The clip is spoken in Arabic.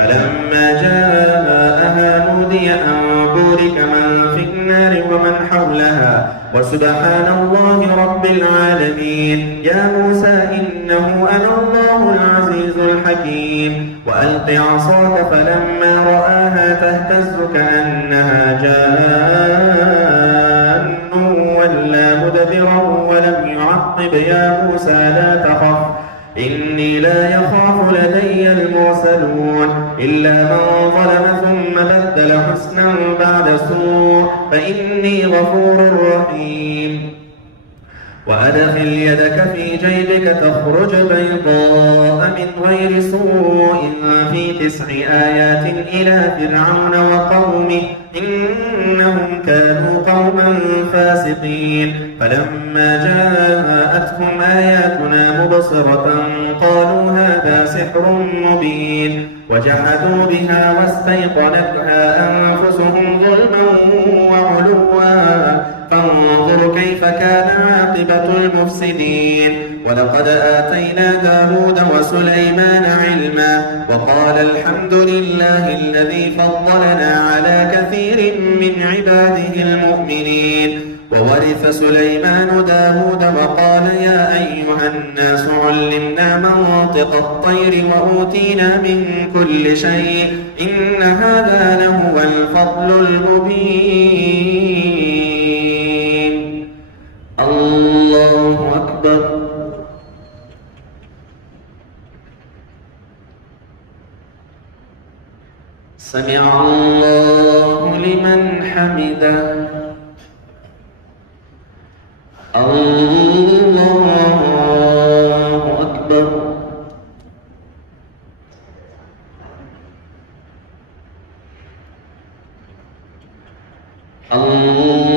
فلما جاءها نودي أن بورك من في النار ومن حولها وسبحان الله رب العالمين. يا موسى إنه أنا الله العزيز الحكيم. وألق عصاك فلما رآها تهتز كأنها جان ولا مدبرا ولم يعقب. يا موسى لا تخف إني لا يخاف لدي المرسلون إلا من ظلم ثم بدل حسنا بعد سوء فإني غفور رحيم. وأدخل يدك في جيبك تخرج بيضاء من غير سوء في 9 آيات إلى فرعون وقومه إنهم كانوا قوما فاسقين. فلما جاءتهم آياتنا مبصرة قالوا هذا سحر مبين وجحدوا بها واستيقنتها أنفسهم ظلما وعلوا فانظر كيف كان عاقبة المفسدين. ولقد آتينا داود وسليمان علما وقال الحمد لله الذي فضلنا على كثير من عباده المؤمنين. وورث سليمان داود وقال يا أيها الناس علمنا منطق الطير وأوتينا من كل شيء إن هذا لهو الفضل المبين. الله أكبر. سمع الله لمن حمده. الله أكبر. الله